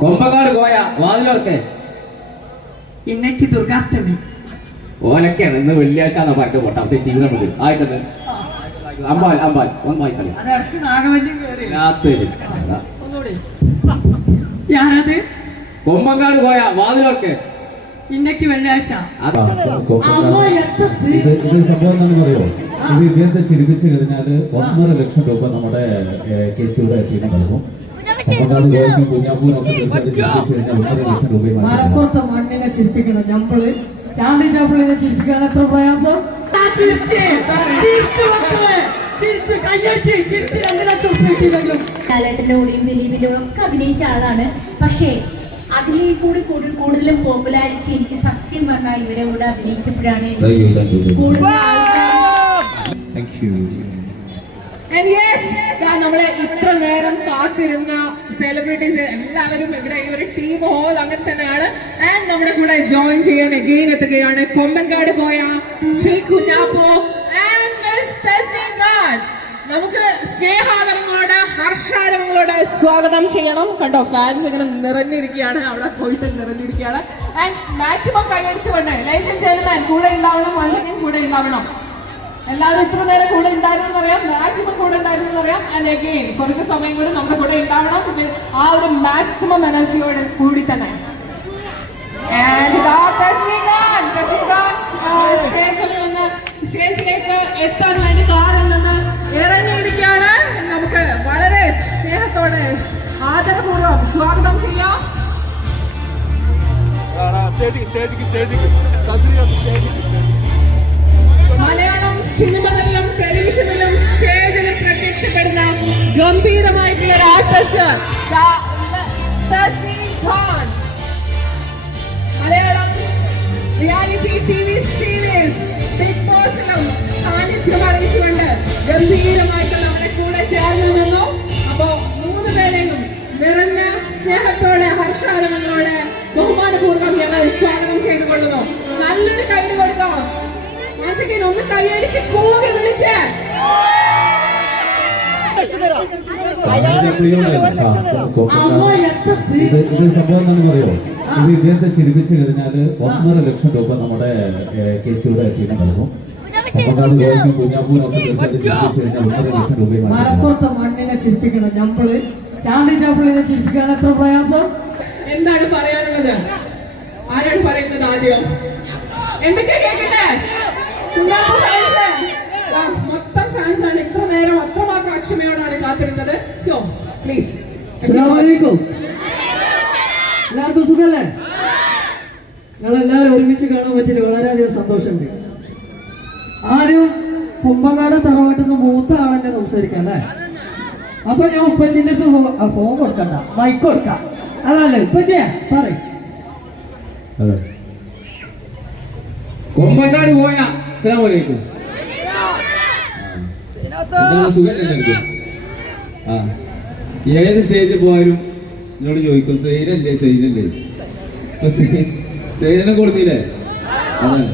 കൊമ്പക്കാട് കോയ വാതിലോർക്ക്. ഇന്നേക്ക് ദുർഗാഷ്ടമി. ഓലൊക്കെയാണ് ഇന്ന് വെള്ളിയാഴ്ച എന്നാ പറഞ്ഞ പോട്ടെ. അവിടെ ടീം നമുക്ക് ആയിട്ടത് അമ്പാൽ അമ്പാൽ. ഒന്നായി ഒന്നുകൂടി. ഞാനത് കൊമ്പങ്കാട് പോയ വാതിലോർക്ക്. ഇന്നേക്ക് വെള്ളിയാഴ്ച. സംഭവം എന്താണെന്ന് അറിയോ? ഇത് ഇദ്ദേഹത്തെ ചിരിപ്പിച്ച് കഴിഞ്ഞാൽ ഒന്നര ലക്ഷം രൂപ നമ്മുടെ കെ സിയുടെ ടീമിന് നൽകും. മലപ്പുറത്തെ മണ്ണിനെ ചിരിപ്പിക്കണം ഞമ്മൾ. ചാണ്ടി ചാപ്പിളിനെ ചിരിപ്പിക്കാൻ എത്ര പ്രയാസം? കൂടെയും ദിലീപിന്റെ ഒക്കെ അഭിനയിച്ച ആളാണ്. പക്ഷേ അതിലേ കൂടി കൂടുതൽ കൂടുതലും പോപ്പുലാരിറ്റി എനിക്ക് സത്യം പറഞ്ഞാൽ ഇവരെ കൂടെ അഭിനയിച്ചപ്പോഴാണ് കൂടുതൽ നമ്മളെ ഇത്ര നേരം കാത്തിരുന്ന സെലിബ്രിറ്റീസ് എല്ലാവരും ഇവിടെ ഒരു ടീം ഹോൾ അങ്ങനെ തന്നെയാണ്. ആൻഡ് നമ്മുടെ കൂടെ ജോയിൻ ചെയ്യാൻ അഗെയിൻ എത്തുകയാണ്. കൊമ്പൻകാട് പോയ കുഞ്ഞാപ്പോ. നമുക്ക് സ്നേഹാദരങ്ങളോട് ഹർഷാരങ്ങളോട് സ്വാഗതം ചെയ്യണം. കണ്ടോ ഫാൻസ് ഇങ്ങനെ നിറഞ്ഞിരിക്കുകയാണ്. അവിടെ പോയിട്ട് നിറഞ്ഞിരിക്കുകയാണ്. ആൻഡ് മാക്സിമം കൈയടിച്ചുകൊണ്ട് ലൈസൻസ് ചെയർമാൻ കൂടെ ഉണ്ടാവണം. അല്ലെങ്കിൽ കൂടെ ഉണ്ടാവണം. എല്ലാവരും ഇത്ര നേരം കൂടെ ഉണ്ടായിരുന്നു പറയാം. മാക്സിമം കൂടെ ഉണ്ടായിരുന്നു പറയാം. ആൻഡ് അഗെയിൻ കുറച്ച് സമയം കൂടെ നമ്മുടെ കൂടെ ഉണ്ടാവണം. പിന്നെ ആ ഒരു മാക്സിമം എനർജിയോടെ കൂടി തന്നെ. കാറിൽ ഇറങ്ങിയിരിക്കുകയാണ്. നമുക്ക് വളരെ സ്നേഹത്തോടെ ആദരപൂർവം സ്വാഗതം ചെയ്യാം. സ്റ്റേജിക്ക് സ്റ്റേജിക്ക് സ്റ്റേജിക്ക് സ്റ്റേജിക്ക് ഗംഭീരമായിട്ടുള്ള ഒരു മലയാളം റിയാലിറ്റി സീരീസ് ബിഗ് സാന്നിധ്യം അറിയിച്ചുകൊണ്ട് കൂടെ ഒന്ന് കൈയടിച്ച് കൂകി വിളിച്ച്. ഇത് ഇത് സംഭവം എന്താണെന്ന് പറയോ ഇത് ഇദ്ദേഹത്തെ ചിരിപ്പിച്ച് കഴിഞ്ഞാൽ ഒന്നര ലക്ഷം രൂപ നമ്മുടെ കെ സിയുടെ ടീം നൽകും മലപ്പുറത്തെ മണ്ണിനെ ചിരിപ്പിക്കണം ഞമ്മൾ ചാണ്ടി ചാപ്പിളിനെ ചിരിപ്പിക്കാൻ എത്ര പ്രയാസം എന്താണ് പറയാനുള്ളത് ആരാണ് പറയുന്നത് ആദ്യം എന്തൊക്കെ കേൾക്കട്ടെ നേരം അത്രമാത്രം അക്ഷമയോടാണ് കാത്തിരുന്നത്. സോ പ്ലീസ് അസ്സലാമലൈക്കും. എല്ലാവർക്കും സുഖല്ലേ? ഞങ്ങളെല്ലാവരും ഒരുമിച്ച് കാണാൻ പറ്റില്ല. വളരെയധികം സന്തോഷമുണ്ട്. ആരും കുമ്പങ്ങാട് തറവാട്ടിൽ നിന്ന് മൂത്ത ആളെന്നെ സംസാരിക്കാം അല്ലേ? അപ്പൊ ഞാൻ ഉപ്പച്ചിന്റെ അടുത്ത് ഫോൺ കൊടുക്കണ്ട. മൈക്ക് കൊടുക്കാം. അതല്ലേ? ഉപ്പച്ചിയെ പറയും. പോയാ. അസ്സലാമു കോയ അസ്സലാമു അലൈക്കും എന്താണ് സുഖം നിങ്ങൾക്ക് ആ. ഏത് സ്റ്റേജിൽ പോയാലും എന്നോട് ചോദിക്കും സെയിലല്ലേ സെയിലല്ലേ അപ്പൊ സെയി- കൊടുത്തില്ലേ? അതാണ്.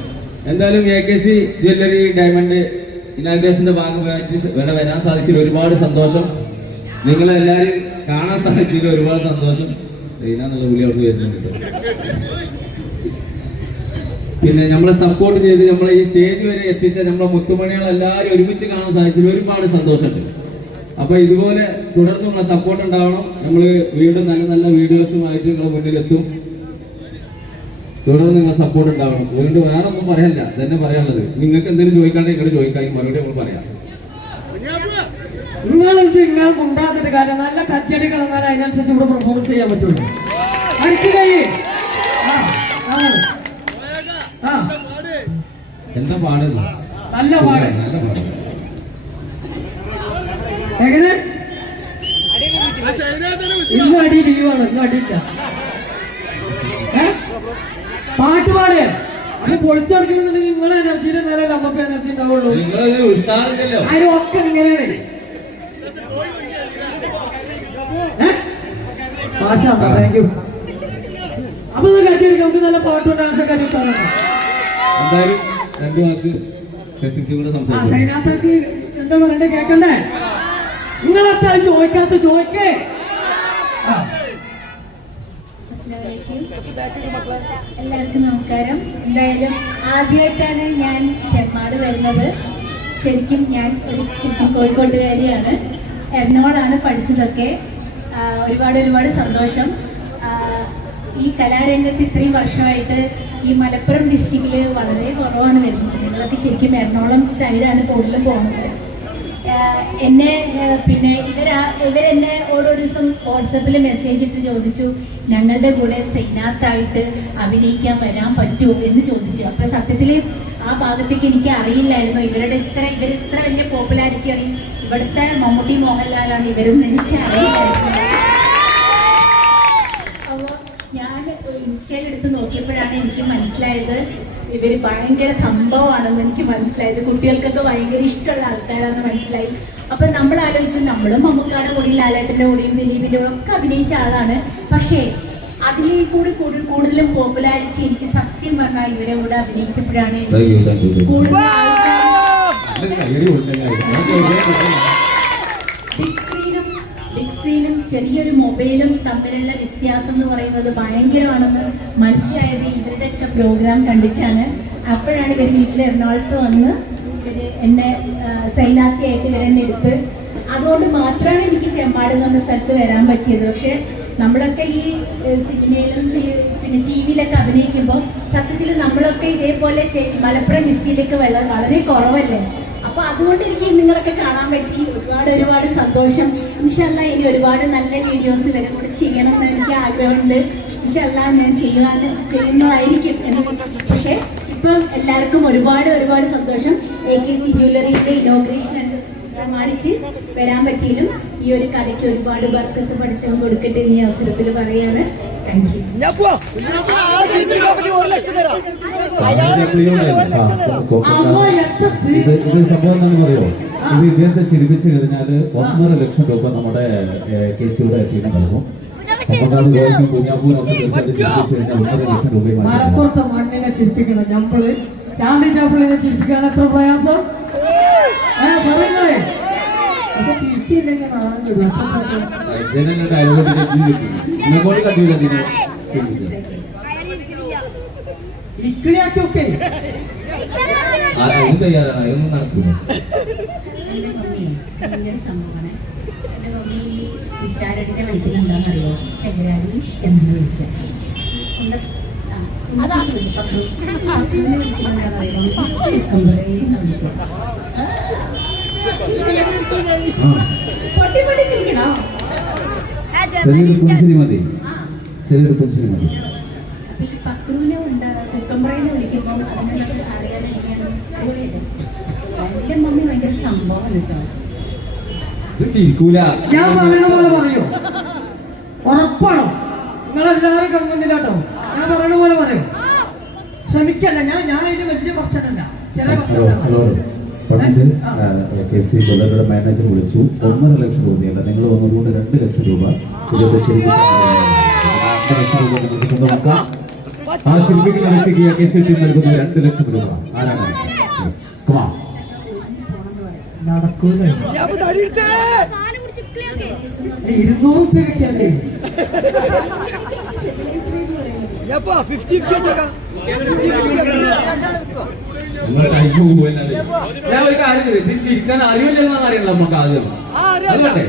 എന്തായാലും A K C jewellery diamond ഇനാഗ്രേഷന്റെ ഭാഗമായിട്ട് ഇവിടെ വരാൻ സാധിച്ചതിൽ ഒരുപാട് സന്തോഷം. നിങ്ങളെല്ലാവരും കാണാൻ സാധിച്ചതിൽ ഒരുപാട് സന്തോഷം. സെയിലാന്നുള്ള വിളി അവിടെ വരുന്നുണ്ട്. പിന്നെ നമ്മളെ സപ്പോർട്ട് ചെയ്ത് നമ്മളെ ഈ സ്റ്റേജ് വരെ എത്തിച്ച നമ്മളെ മുത്തുമണികൾ എല്ലാവരും ഒരുമിച്ച് കാണാൻ സാധിച്ചത് ഒരുപാട് സന്തോഷമുണ്ട്. അപ്പൊ ഇതുപോലെ തുടർന്ന് നമ്മളെ സപ്പോർട്ട് ഉണ്ടാവണം. നമ്മൾ വീണ്ടും നല്ല നല്ല വീഡിയോസുമായിട്ട് നിങ്ങളെ മുന്നിലെത്തും. തുടർന്ന് നിങ്ങളെ സപ്പോർട്ട് ഉണ്ടാവണം. വീണ്ടും വേറെ ഒന്നും പറയല്ല. തന്നെ പറയാനുള്ളത്. നിങ്ങൾക്ക് എന്തെങ്കിലും ചോദിക്കാണ്ട് നിങ്ങൾ ചോദിക്കാൻ മറുപടി നമ്മൾ പറയാം. നിങ്ങൾക്ക് നിങ്ങൾ ഉണ്ടാകുന്ന കാര്യം നല്ല കച്ചടികൾ എന്നാൽ അതിനനുസരിച്ച് ഇവിടെ പെർഫോമൻസ് ചെയ്യാൻ പറ്റുള്ളൂ. എന്താ പാട്? നല്ല പാട്. നല്ല പാട്. എങ്ങനെ? ഇന്ന് അടി ലീവാണ് ഇന്ന് അടിയില്ല പാട്ട് പാടേ. അത് പൊളിച്ചെടുക്കണമെന്നുണ്ടെങ്കിൽ നിങ്ങളെ എനർജിയുടെ നേരെ നമുക്ക് എനർജി ഉണ്ടാവുള്ളൂ. നിങ്ങളൊരു ഉത്സാഹമില്ലല്ലോ അതിന് ഒക്കെ ഇങ്ങനെയാണ്. ഭാഷ താങ്ക് യു അപ്പൊ ഇത് കട്ടിയെടുക്കാം നമുക്ക് നല്ല പാട്ടും ഡാൻസും കാര്യം ഇഷ്ടമാണ് എന്തായാലും രണ്ടു വാക്ക് ഫെസിലിറ്റി കൂടെ സംസാരിക്കാം. സൈനാത്താക്ക് എന്താ പറയണ്ടേ? കേക്കണ്ടേ? നിങ്ങളെത്താ ചോദിക്കാത്ത ചോദിക്കേ. എല്ലാവർക്കും നമസ്കാരം. എന്തായാലും ആദ്യമായിട്ടാണ് ഞാൻ ചെമ്മാട് വരുന്നത്. ശരിക്കും ഞാൻ ഒരു ശരിക്കും കോഴിക്കോട്ടുകാരിയാണ്. എറണാകുളമാണ് പഠിച്ചതൊക്കെ. ഒരുപാട് ഒരുപാട് സന്തോഷം. ഈ കലാരംഗത്ത് ഇത്രയും വർഷമായിട്ട് ഈ മലപ്പുറം ഡിസ്ട്രിക്റ്റിൽ വളരെ കുറവാണ് വരുന്നത്. ഞങ്ങളൊക്കെ ശരിക്കും എറണാകുളം സൈഡാണ് കൂടുതലും പോകുന്നത്. എന്നെ പിന്നെ ഇവരാ ഇവരെന്നെ ഓരോ ദിവസം വാട്സപ്പിൽ മെസ്സേജ് ഇട്ട് ചോദിച്ചു ഞങ്ങളുടെ കൂടെ സൈനാത്തായിട്ട് അഭിനയിക്കാൻ വരാൻ പറ്റുമോ? എന്ന് ചോദിച്ചു. അപ്പോൾ സത്യത്തിൽ ആ ഭാഗത്തേക്ക് എനിക്ക് അറിയില്ലായിരുന്നു. ഇവരുടെ ഇത്ര ഇവരിത്ര വലിയ പോപ്പുലാരിറ്റി ആണ്. ഈ ഇവിടുത്തെ മമ്മൂട്ടി മോഹൻലാലാണ് ഇവരെന്ന് എനിക്ക് അറിയില്ലായിരുന്നു അപ്പോൾ ഞാൻ ഇൻസ്റ്റയിൽ എടുത്ത് നോക്കിയപ്പോഴാണ് എനിക്ക് മനസ്സിലായത് ഇവർ ഭയങ്കര സംഭവമാണെന്ന് എനിക്ക് മനസ്സിലായത് കുട്ടികൾക്കൊക്കെ ഭയങ്കര ഇഷ്ടമുള്ള ആൾക്കാരാണെന്ന് മനസ്സിലായി അപ്പൊ നമ്മൾ ആലോചിച്ചു നമ്മളും മമ്മൂക്കാടെ കൂടി ലാലേട്ടന്റെ കൂടിയും ദിലീപിന്റെ കൂടെ ഒക്കെ അഭിനയിച്ച ആളാണ് പക്ഷേ അതിൽ കൂടി കൂടുതൽ കൂടുതലും പോപ്പുലാരിറ്റി എനിക്ക് സത്യം പറഞ്ഞാൽ ഇവരെ കൂടെ അഭിനയിച്ചപ്പോഴാണ് കൂടുതൽ ചെറിയൊരു മൊബൈലും തമ്മിലുള്ള വ്യത്യാസം എന്ന് പറയുന്നത് ഭയങ്കരമാണെന്ന് മനസ്സിലായത് ഇവരുടെയൊക്കെ പ്രോഗ്രാം കണ്ടിട്ടാണ്. അപ്പോഴാണ് ഇവർ വീട്ടിൽ എറണാകുളത്ത് വന്ന് ഇവർ എന്നെ സൈനാത്തിയായിട്ട് ഇവരെന്നെ എടുത്ത് അതുകൊണ്ട് മാത്രമാണ് എനിക്ക് ചെമ്പാട് പറഞ്ഞ സ്ഥലത്ത് വരാൻ പറ്റിയത്. പക്ഷെ നമ്മളൊക്കെ ഈ സിനിമയിലും പിന്നെ ടി വിയിലൊക്കെ അഭിനയിക്കുമ്പോൾ സത്യത്തിൽ നമ്മളൊക്കെ ഇതേപോലെ മലപ്പുറം ഡിസ്ട്രിക്റ്റിലേക്ക് വളരെ കുറവല്ലേ? അപ്പൊ അതുകൊണ്ട് എനിക്ക് നിങ്ങളൊക്കെ കാണാൻ പറ്റി. ഒരുപാട് ഒരുപാട് സന്തോഷം. ഇൻഷല്ല ഇനി ഒരുപാട് നല്ല വീഡിയോസ് വരെ കൂടെ ചെയ്യണം എന്ന് എനിക്ക് ആഗ്രഹമുണ്ട്. ഇൻഷല്ല ഞാൻ ചെയ്യുവാൻ ചെയ്യുന്നതായിരിക്കും പക്ഷേ ഇപ്പം എല്ലാവർക്കും ഒരുപാട് ഒരുപാട് സന്തോഷം. എ കെ സി ജ്വല്ലറിയുടെ ഇനോഗ്രേഷൻ പ്രമാണിച്ച് വരാൻ പറ്റിയിലും ഈ ഒരു കടയ്ക്ക് ഒരുപാട് ബർക്കത്ത് പഠിച്ചു കൊടുക്കട്ടെ ഈ അവസരത്തിൽ പറയാണ്. താങ്ക് യു അമ്മ എത്ര ഇത് ഇത് സംഭവം എന്താണെന്ന് പറയോ ഇത് ഇദ്ദേഹത്തെ ചിരിപ്പിച്ചു കഴിഞ്ഞാൽ ഒന്നര ലക്ഷം രൂപ നമ്മുടെ കെ സിയുടെ ടീമിന് നൽകും കഴിഞ്ഞാൽ ലക്ഷം മലപ്പുറത്തെ മണ്ണിനെ ചിരിപ്പിക്കണം. ഞമ്മൾ ചാണ്ടി ചാപ്പിളിനെ ചിരിപ്പിക്കാൻ എത്ര പ്രയാസം? ഏ, കണ്ടില്ല ഇതിനെ ഇക്കിളിയാക്കിയൊക്കെ അതിന് തയ്യാറാണ് അതൊന്നും നടക്കില്ല എന്റെ മമ്മി ഭയങ്കര സംഭവമാണ് എന്റെ മമ്മി വിശാരടിനെ വിളിക്കുന്നുണ്ടോന്നറിയോ ശങ്കരാടി എന്ന് വിളിക്കുക എന്റെ ചെറിയൊരു മതി. ചെറിയൊരു ഞാൻ പറയണ പോലെ പറയൂ? ഉറപ്പാണോ? നിങ്ങളെല്ലാവരും കൺമുന്നിലാട്ടോ ഞാൻ പറയണ പോലെ പറയോ? ശ്രമിക്കല്ല. ഞാൻ ഞാൻ അതിന്റെ വലിയ ഭക്ഷണല്ല ചെറിയ ഭക്ഷണ പണ്ട് കെ സി മാനേജർ വിളിച്ചു. ഒന്നര ലക്ഷം രൂപയല്ല നിങ്ങൾ ഒന്നുകൊണ്ട് രണ്ട് ലക്ഷം രൂപ ഇതിന്റെ ചെറിയ ലക്ഷം രൂപ നിങ്ങൾക്ക് സ്വന്തമാക്കാം ആ ശില്പിക്ക് നടത്തിക്കുക കെ സി ടി നൽകുന്ന രണ്ട് ലക്ഷം രൂപ. ആരാണ്? Yes. Come on. നടക്കൂല? ഇരുന്നൂറ് ഉപ്പ കിട്ടിയല്ലേ നിങ്ങൾ ഞാൻ ഒരു കാര്യം ചോദിക്കാം. ഇത് ചിരിക്കാൻ അറിയില്ലെന്നാണ് അറിയണം നമുക്ക് ആദ്യം. അതല്ലേ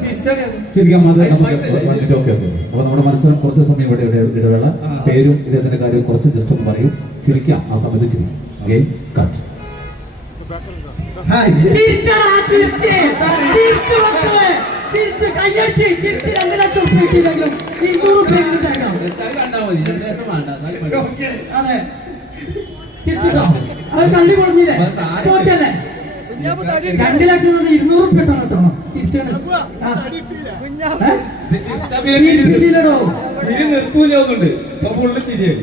ചിരിച്ചാണ് ചിരിക്കാം അത് നമുക്ക് വന്നിട്ട് ഓക്കെ ഓക്കെ അപ്പൊ നമ്മുടെ മനസ്സിൽ കുറച്ച് സമയം ഇവിടെ ഇവിടെ ഇടവേള. പേരും ഇദ്ദേഹത്തിന്റെ കാര്യവും കുറച്ച് ജസ്റ്റ് ഒന്ന് പറയും. ചിരിക്കാം. ആ സമയത്ത് ചിരിക്കാം. Okay cut കയ്യടിച്ച്. രണ്ട് ലക്ഷം കിട്ടിയില്ലെങ്കിലും ഇരുന്നൂറ് തരണം. മതി. അതെ. ചിരിച്ചിട്ടോ? അത് കള്ളി സാരമില്ല. തോറ്റല്ലേ? രണ്ട് ലക്ഷം കൊണ്ട് ഇരുന്നൂറ് കേട്ടോ. ഏ? ഇത് ചിരിച്ചാ ഫുള്ള് ചിരിയായി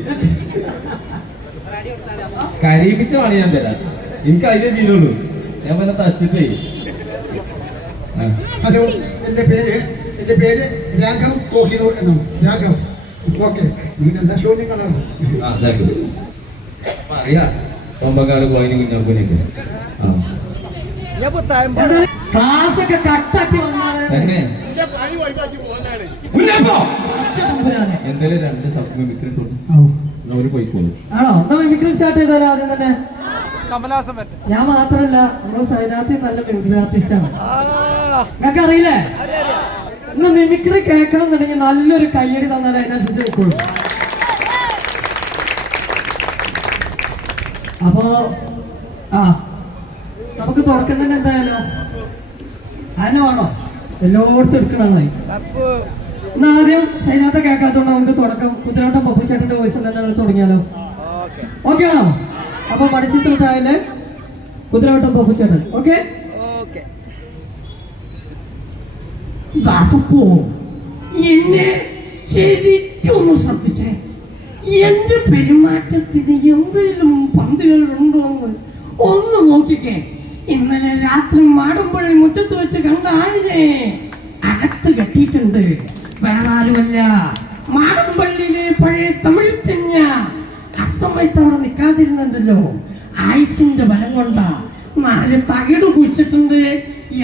കരയിപ്പിച്ച പണി ഞാൻ തരാം. എനിക്ക് അതിന്റെ ചെയ്യുള്ളൂ ഞാൻ പിന്നെ തച്ചിട്ടേ. ഹലോ എന്റെ പേര് എന്റെ പേര് രാഘവ് കോഹിനൂർ എന്നാണ്. രാഘവ്. ഓക്കെ. നിങ്ങൾ എല്ലാ അറിയാം. കൊമ്പക്കാട് കോയിന് കുഞ്ഞാപ്പനൊക്കെ ആ? ക്ലാസ് ഒക്കെ കട്ടാക്കി. എന്തായാലും രണ്ട് സബ് മിമിക്രി തൊട്ട് ഔ. അവർ പോയിക്കോളൂ. ആണോ? എന്നാ മിമിക്രി സ്റ്റാർട്ട് ചെയ്താലോ ആദ്യം തന്നെ? കമലാസം ഞാൻ മാത്രല്ല നമ്മുടെ സൈനാത്തി നല്ല മിമിക്രി ആർട്ടിസ്റ്റാണ്. നിങ്ങൾക്ക് അറിയില്ലേ ഇന്ന് മിമിക്രി കേൾക്കണം എന്നുണ്ടെങ്കിൽ നല്ലൊരു കയ്യടി തന്നാലേ അതിനനുസരിച്ച് വെക്കുള്ളൂ അപ്പോ ആ. നമുക്ക് തുടക്കം തന്നെ എന്തായാലോ. ആനോ വേണോ? എല്ലായിടത്തും എടുക്കണമെന്നായി എന്നാ ആദ്യം സൈനാത്ത കേൾക്കാത്തോണ്ട് നമുക്ക് തുടക്കം കുതിരോട്ടം പപ്പുച്ചേട്ടന്റെ വോയിസ് തന്നെ നമ്മൾ തുടങ്ങിയാലോ? ഓക്കെ. ആണോ? അപ്പൊ മണിച്ചിത്രത്തായാൽ കുതിരവട്ടം പപ്പുച്ചേട്ടൻ ഓക്കെ? ദാസപ്പോ എന്നെ ശരിക്കൊന്ന് ശ്രദ്ധിച്ചേ. എന്റെ പെരുമാറ്റത്തിന് എന്തെങ്കിലും പന്തുകളുണ്ടോ എന്ന് ഒന്ന് നോക്കിക്കേ. ഇന്നലെ രാത്രി മാടുമ്പോഴേ മുറ്റത്ത് വെച്ച് കണ്ട അകത്ത് കെട്ടിയിട്ടുണ്ട്. വേറാരുമല്ല മാടമ്പള്ളിയിലെ പഴയ തമിഴ് തെഞ്ഞ അസമയത്ത് അവിടെ നിൽക്കാതിരുന്നുണ്ടല്ലോ ആയുസിന്റെ ബലം കൊണ്ടാ നാല് തകിട് കുഴിച്ചിട്ടുണ്ട്.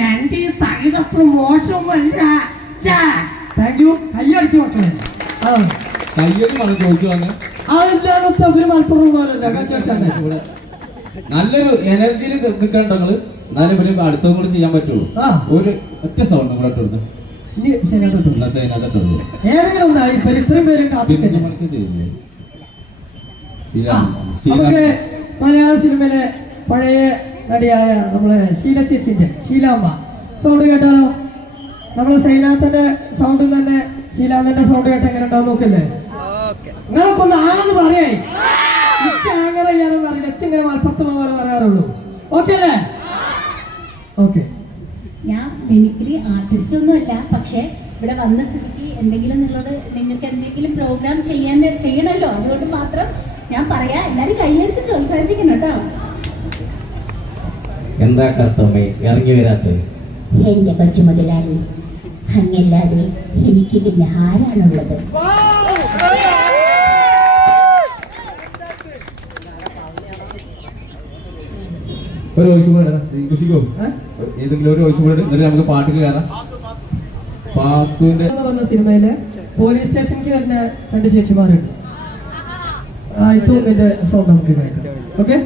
എന്റെ ഈ തകിട് അത്ര മോശമൊന്നുമല്ല. താങ്ക് യു കയ്യടിച്ചു മക്കളെ ആ. കയ്യൊരു മണം ചോദിച്ചു വന്ന്. അതില്ലാത്ത മലപ്പുറം നല്ലൊരു എനർജിയിൽ നിൽക്കണ്ട നിങ്ങൾ. എന്നാലും പിന്നെ അടുത്തും കൂടി ചെയ്യാൻ പറ്റുള്ളൂ. ഒരു ഒറ്റ സൗണ്ട് കൂടെ ഇട്ട് മലയാള സിനിമയിലെ പഴയ നടിയായ നമ്മളെ ശീല ചേച്ചിന്റെ ശീലാമ്മ സൗണ്ട് കേട്ടാലോ? നമ്മളെ സൈനാഥന്റെ സൗണ്ടിൽ തന്നെ ശീലാമ്മന്റെ സൗണ്ട് കേട്ട് എങ്ങനെ ഉണ്ടാവും നോക്കല്ലേ? നിങ്ങളൊക്കെ ആന്ന് ആണെന്ന് പറയേ? ഇച്ച് ആങ്ങറ ചെയ്യാനൊന്നും അറിയില്ല ഇച്ച് മലപ്പുറത്തുള്ള പോലെ പറയാറുള്ളൂ. ഓക്കെ അല്ലേ? ഓക്കെ. ഞാൻ മിമിക്രി ആർട്ടിസ്റ്റ് ഒന്നുമല്ല പക്ഷേ ഇവിടെ വന്ന സ്ഥിതിക്ക് എന്തെങ്കിലും നിങ്ങളോട് നിങ്ങൾക്ക് എന്തെങ്കിലും പ്രോഗ്രാം ചെയ്യാൻ ചെയ്യണമല്ലോ അതുകൊണ്ട് മാത്രം ഞാൻ പറയാ എല്ലാരും കൈയടിച്ച് പ്രോത്സാഹിപ്പിക്കണം കേട്ടോ. എന്താ കർത്തമ്മേ ഇറങ്ങി വരാത്തത്? എന്റെ കൊച്ചു മുതലാളി അങ്ങല്ലാതെ എനിക്ക് പിന്നെ ആരാണുള്ളത് ഒരു വോയിസ് കൂടെ ഇടാം. ഋഷിക്കോ ഏതെങ്കിലും ഒരു വോയിസ് കൂടെ ഇട്. എന്നിട്ട് നമുക്ക് പാട്ടിൽ കയറാം പാത്തുവിന്റെ പറഞ്ഞ സിനിമയിൽ പോലീസ് സ്റ്റേഷനിലേക്ക് വരുന്ന രണ്ട് ചേച്ചിമാരുണ്ട്. ആ ഇത് ഇതിന്റെ സൗണ്ട് നമുക്ക് കേൾക്കാം. ഓക്കെ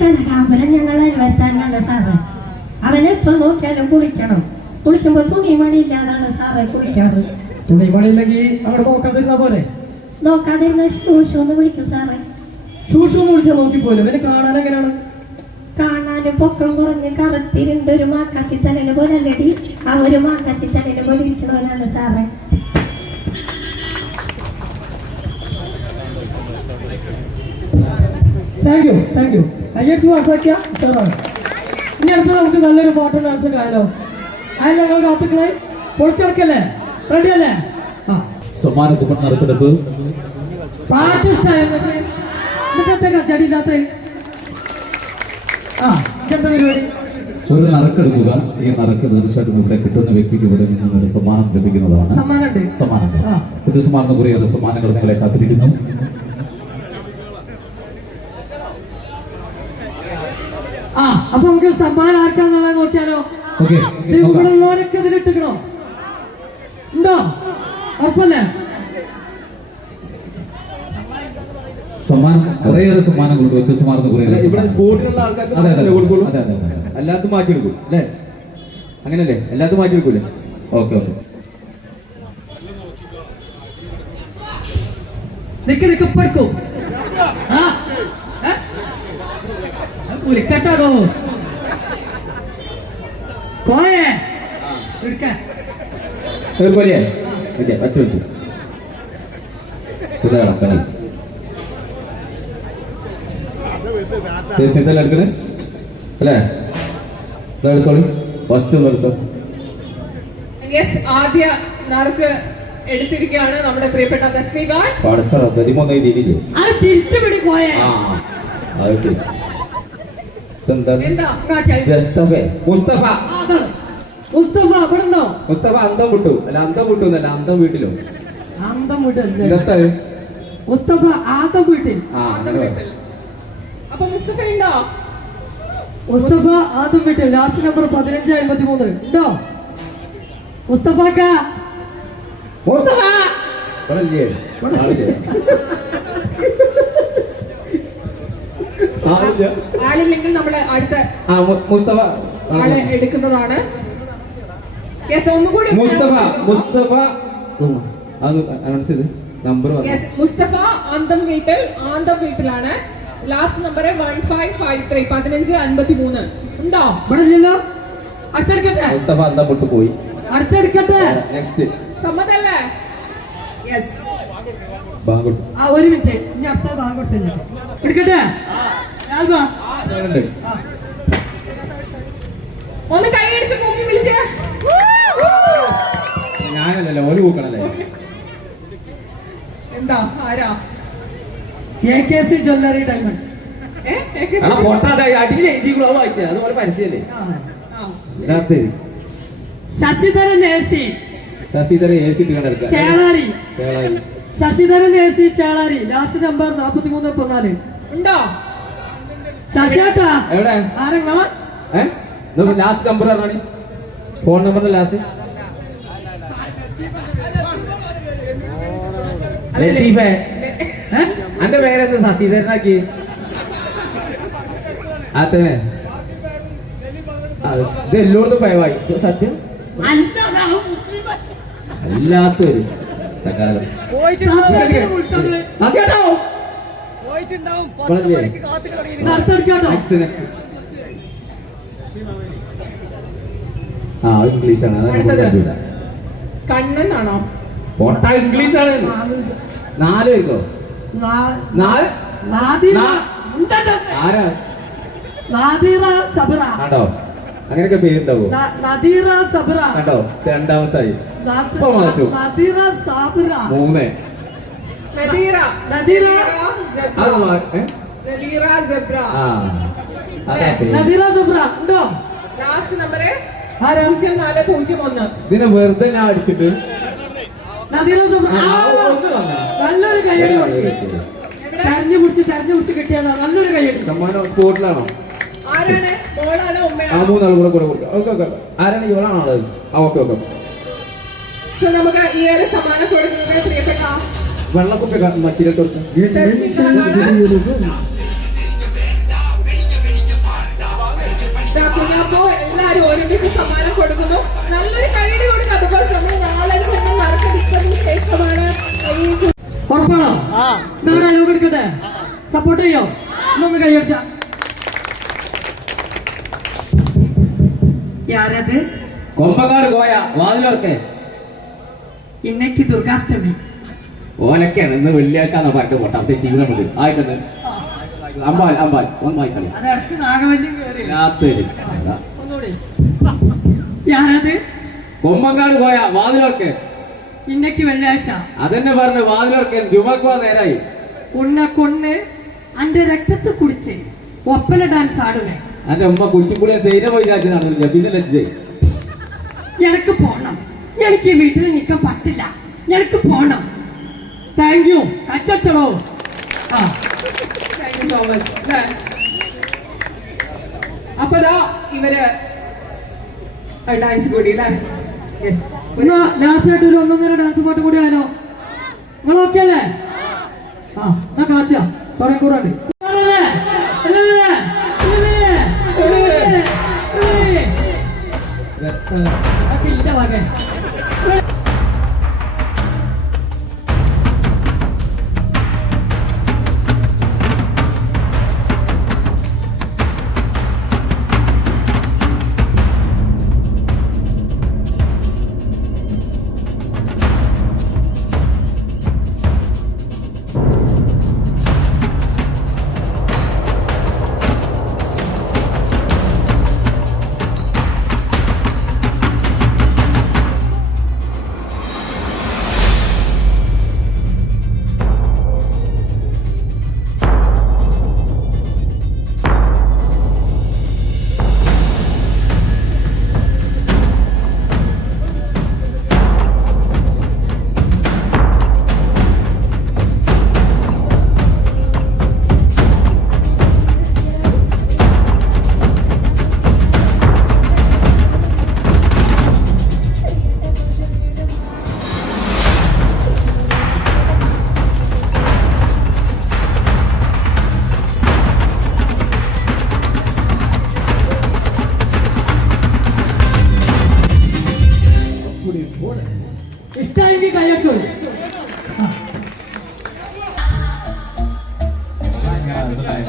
കനകാമ്പരം ഞങ്ങൾ വരുത്താനാണ് സാറേ. അവനെ ഇപ്പൊ നോക്കിയാലും കുളിക്കണം. കുളിക്കുമ്പോ തുണിമണി ഇല്ലാതാണ് സാറേ കുളിക്കാറ്. തുണിമണി ഇല്ലെങ്കിൽ അവിടെ നോക്കാതിരുന്ന പോലെ നോക്കാതിരുന്ന ഷൂഷു എന്ന് വിളിക്കും സാറേ. ഷൂഷു മുടിച്ചാൽ നോക്കിപ്പോലും പിന്നെ കാണാൻ എങ്ങനെയാണ്? കാണാനും പൊക്കം കുറഞ്ഞ് കറുത്തിരുണ്ട് ഒരു മാക്കാച്ചി തലേനെ പോലെ അല്ലടി ആ ഒരു മാക്കാച്ചി തലേനെ പോലെ ഇരിക്കണവനാണ് സാറേ. താങ്ക് യു താങ്ക് യു കയ്യട്ട് വാസാക്കിയ ഇഷ്ടമാണ് ഇനി അടുത്ത് നമുക്ക് നല്ലൊരു പാട്ട് ഡാൻസ് ആയാലോ അയല്ല ഞങ്ങൾ കാത്തുക്കളെ? പൊളിച്ചിറക്കല്ലേ റെഡി അല്ലേ? ആ. സമ്മാന കുപ്പൻ നറുക്കെടുപ്പ് പാട്ട് ഇഷ്ടമായി എന്നിട്ടത്തെ കച്ചടിയില്ലാത്ത ആ എന്താ പരിപാടി ഒരു നറുക്കെടുക്കുക. ഈ നറുക്ക് തീർച്ചയായിട്ടും ഇവിടെ കിട്ടുന്ന വ്യക്തിക്ക് ഇവിടെ നിന്നും ഒരു സമ്മാനം ലഭിക്കുന്നതാണ്. സമ്മാനം. വ്യത്യസ്തമാർന്ന കുറേയേറെ സമ്മാനങ്ങൾ നിങ്ങളെ കാത്തിരിക്കുന്നു. ആ അപ്പൊ നമുക്ക് സമ്മാനം ആർക്കാന്നുള്ളത് നോക്കിയാലോ? ഇവിടെ ഉള്ളവരൊക്കെ ഇതിലിട്ടിക്കണോ ഉണ്ടോ? ഉറപ്പല്ലേ? സമ്മാനം കുറേയേറെ സമ്മാനങ്ങളുണ്ട് വ്യത്യസ്തമാർന്ന കുറേയേറെ ഇവിടെ ആൾക്കാർക്ക് കൊടുക്കുള്ളൂ? മാറ്റി എടുക്കും അല്ലേ? അങ്ങനല്ലേ? എല്ലാത്തും മാറ്റി എടുക്കൂലേ ഓക്കെ ഓക്കെ. നിക്ക് നിക്ക് പഠിക്കൂ. ആ ഏ? അത് പുലിക്കട്ടാടോ കോയേ എടുക്കാൻ ഒരു പോലെ. ഓക്കെ ഒറ്റ വെച്ചു ഇതാണ് കളി ഇതെല്ലാം എടുക്കണേ അല്ലേ? എടുത്തോളി. ഫസ്റ്റ് എടുത്തോ. ആദ്യ നറുക്ക് എടുത്തിരിക്കുകയാണ് നമ്മുടെ പ്രിയപ്പെട്ട തസ്മികാൻ പഠിച്ച പ്രതിമൊന്നും ഇതില്ലേ അത് തിരിച്ചു പിടി കോയേ ആ അത് ശരി. ഇതെന്താ? എന്താ? മുസ്തഫ. മുസ്തഫ അതാണ്. മുസ്തഫ അന്തം വിട്ടു. അല്ല അന്തം വിട്ടു എന്നല്ല അന്തം വീട്ടിലോ? അന്തം ഇതെന്താ? മുസ്തഫ ആദം വീട്ടിൽ. ആ അങ്ങനെ. അപ്പൊ മുസ്തഫ ഉണ്ടോ? മുസ്തഫ ആദ്യം വിട്ട്. ലാസ്റ്റ് നമ്പർ പതിനഞ്ച് അമ്പത്തി മൂന്ന് ഉണ്ടോ മുസ്തഫാക്ക? ആളില്ല. ആളില്ലെങ്കിൽ നമ്മൾ അടുത്ത ആ, മുസ്തഫ. ആളെ എടുക്കുന്നതാണ്. ഒന്നുകൂടി മുസ്തഫ മുസ്തഫ. അനൗൺസ് ചെയ്ത്. നമ്പർ മുസ്തഫ ആന്തം വീട്ടിൽ ആന്തം വീട്ടിലാണ്. Last number one five five three പതിനഞ്ച് അൻപത്തി മൂന്ന് ഉണ്ടോ അടുത്തെടുക്കട്ടെ. മുസ്തഫ പോയി. അടുത്തെടുക്കട്ടെ. നെക്സ്റ്റ് സമ്മതല്ലേ? യെസ് ആ ഒരു മിനിറ്റ്. ഇനി അടുത്ത ഭാഗം കൊടുത്തേ എടുക്കട്ടെ? രാഘവ, ഉണ്ട് ഒന്ന് കൈയടിച്ച് കൂക്കി വിളിച്ചേ. ഞാനല്ലല്ലോ ഒരു കൂക്കണല്ലേ? എന്താ? ആരാ? A K C jewellery diamond ഏ? ഏ, കെ- ആ ഫോട്ടോ അടിയിൽ എഴുതിക്കുള്ളൂ അത് വായിച്ചത് അതുപോലെ പരസ്യല്ലേ ആ. ഇതിനകത്ത്. Sasidharan A C Sasidharan A C Chelari. ചേളായി Sasidharan A C Chelari. Last number നാപ്പത്തി മൂന്ന് പതിനാല് ഉണ്ടോ? ശശിയേട്ടാ. എവിടെ? ആരെങ്ങളാ ഏഹ് ലാസ്റ്റ് നമ്പർ പറഞ്ഞാണി ഫോൺ നമ്പറിന്റെ ലാസ്റ്റ്? ലത്തീഫേ. അന്റെ പേരെന്ത്? ശശിധരനാക്കി അതെ ഇത് എല്ലായിടത്തും ഭയമായി സത്യം? അല്ലാത്തൊരു കണ്ണനാണോ സത്യാട്ടോ ആ. പറ്റൂല. കണ്ണൻ ആണോ? നാല് പേർക്കോ? ആണ്ടോ അങ്ങനെയൊക്കെ പേരുണ്ടാവോ? നദീറ സബ്ര കണ്ടോ? രണ്ടാമത്തായി. നാദ്- ഇപ്പൊ മാറ്റൂ. നദീറ സാബിറ. മൂന്ന്. നദീറ. നദീറ. സെബ്ര. നദീറ സെബ്ര. ആ. നദീറ ഉണ്ടോ? ലാസ്റ്റ് നമ്പർ പൂജ്യം നാല് പൂജ്യം ഒന്ന്. ഇതിനെ വെറുതെ ഞാൻ അടിച്ചിട്ട് നല്ലൊരു കയ്യടി തെരഞ്ഞു പിടിച്ച് തെരഞ്ഞു പിടിച്ച് കിട്ടിയതാ. നല്ലൊരു കയ്യടി സമ്മാനം സ്പോട്ടിലാണോ? ആ മൂന്നാൾ കൂടെ കൂടെ കൊടുക്കാം. Okay okay. ആരാണ് ഇവളാണോ ഉള്ളത് ആ ഓക്കെ ഓക്കെ. നമുക്ക് ഈ ഒരു സമ്മാനം കൊടുക്കുന്നത് പ്രിയപ്പെട്ട വെള്ളക്കുപ്പി എല്ലാരും ഒരുമിച്ച് സമ്മാനം കൊടുക്കുന്നു. നല്ലൊരു കൈഡി കൊടുക്കുക ഉറപ്പാണോ? നിങ്ങളുടെ അയലോക്ക് എടുക്കട്ടെ സപ്പോർട്ട് ചെയ്യോ? ഇന്നൊന്ന് കൈയടിച്ച യാരത്? കൊമ്പക്കാട് പോയ വാതിലോർക്കെ ഇന്നേക്ക് ദുർഗാഷ്ടമി. ഓലക്കാണ് ഇന്ന് വെള്ളിയാഴ്ച എന്നാ പോട്ടാ. തെറ്റി നമുക്ക് ആയിട്ടുണ്ട് അമ്പാൽ അമ്പാൽ. ഒന്ന് വായിക്കളി അത് ഇടയ്ക്ക് നാഗവല്യം കയറി രാത്രി. ഒന്നുകൂടി യാരത്? കൊമ്പങ്കാട് പോയ വാതിലോർക്കെ ഇന്നേക്ക് വെള്ളിയാഴ്ച. അതെന്നെ പറഞ്ഞു വാതിലോർക്കെ ജുമക്കുവാ നേരായി. ഉണ്ണ കൊണ്ണ് അന്റെ രക്തത്തെ കുടിച്ച് ഒപ്പന ഡാൻസ് ആടുവേ അന്റെ ഉമ്മ കുറ്റിപ്പുളിയെ സൈന പോയി ചാച്ചി നടന്നില്ല പിന്നെ ലജ്ജ എനിക്ക് പോണം. എനിക്ക് ഈ വീട്ടിൽ നിൽക്കാൻ പറ്റില്ല. എനിക്ക് പോണം. താങ്ക് യു അച്ചോ ആ. താങ്ക് യു സോ മച്ച് അപ്പൊ ഇവർ ഡാൻസ് കൂടി അല്ലേ എന്നാ ലാസ്റ്റ് ആയിട്ട് ഒരു ഒന്നൊന്നര ഡാൻസ് പാട്ട് കൂടി ആയാലോ നിങ്ങൾ ഓക്കെ അല്ലേ ആ എന്നാ കാച്ച കുറെ കൂടെ ഉണ്ട് അല്ലേ?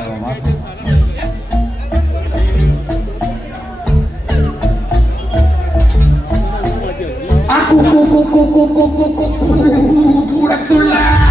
nada más. Aku, aku, aku, aku, aku, aku, aku, aku, aku,